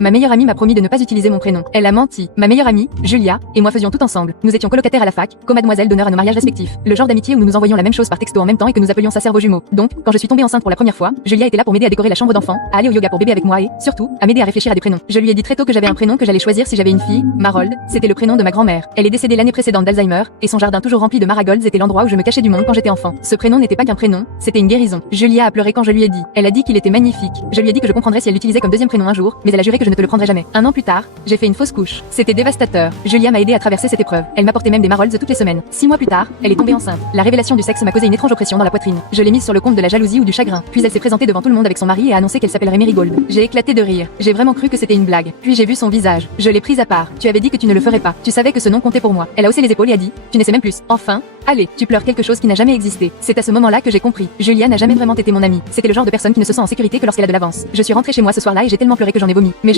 Ma meilleure amie m'a promis de ne pas utiliser mon prénom. Elle a menti. Ma meilleure amie, Julia, et moi faisions tout ensemble. Nous étions colocataires à la fac, co-mademoiselle d'honneur à nos mariages respectifs. Le genre d'amitié où nous nous envoyions la même chose par texto en même temps et que nous appelions ça cerveau jumeau. Donc, quand je suis tombée enceinte pour la première fois, Julia était là pour m'aider à décorer la chambre d'enfant, à aller au yoga pour bébé avec moi et, surtout, à m'aider à réfléchir à des prénoms. Je lui ai dit très tôt que j'avais un prénom que j'allais choisir si j'avais une fille, Marold, c'était le prénom de ma grand-mère. Elle est décédée l'année précédente d'Alzheimer, et son jardin toujours rempli de marigolds était l'endroit où je me cachais du monde quand j'étais enfant. Ce prénom n'était pas qu'un prénom, c'était une guérison. Julia a pleuré quand je lui ai dit. Elle a dit qu'il était magnifique. Je lui ai dit que je comprendrais si elle l'utilisait comme deuxième prénom un jour, mais elle a juré que je ne te le prendrais jamais. Un an plus tard, j'ai fait une fausse couche. C'était dévastateur. Julia m'a aidé à traverser cette épreuve. Elle m'apportait même des marolds toutes les semaines. 6 mois plus tard, elle est tombée enceinte. La révélation du sexe m'a causé une étrange oppression dans la poitrine. Je l'ai mise sur le compte de la jalousie ou du chagrin. Puis elle s'est présentée devant tout le monde avec son mari et a annoncé qu'elle s'appellerait Marigold. J'ai éclaté de rire. J'ai vraiment cru que c'était une blague. Puis j'ai vu son visage. Je l'ai prise à part. Tu avais dit que tu ne le ferais pas. Tu savais que ce nom comptait pour moi. Elle a haussé les épaules et a dit, tu ne sais même plus. Enfin, allez, tu pleures quelque chose qui n'a jamais existé. C'est à ce moment-là que j'ai compris. Julia n'a jamais vraiment été mon amie. C'était le genre de personne qui ne se sent en sécurité que lorsqu'elle a de l'avance. Je suis rentrée chez moi ce soir-là et j'ai tellement pleuré que j'en ai vomi. Mais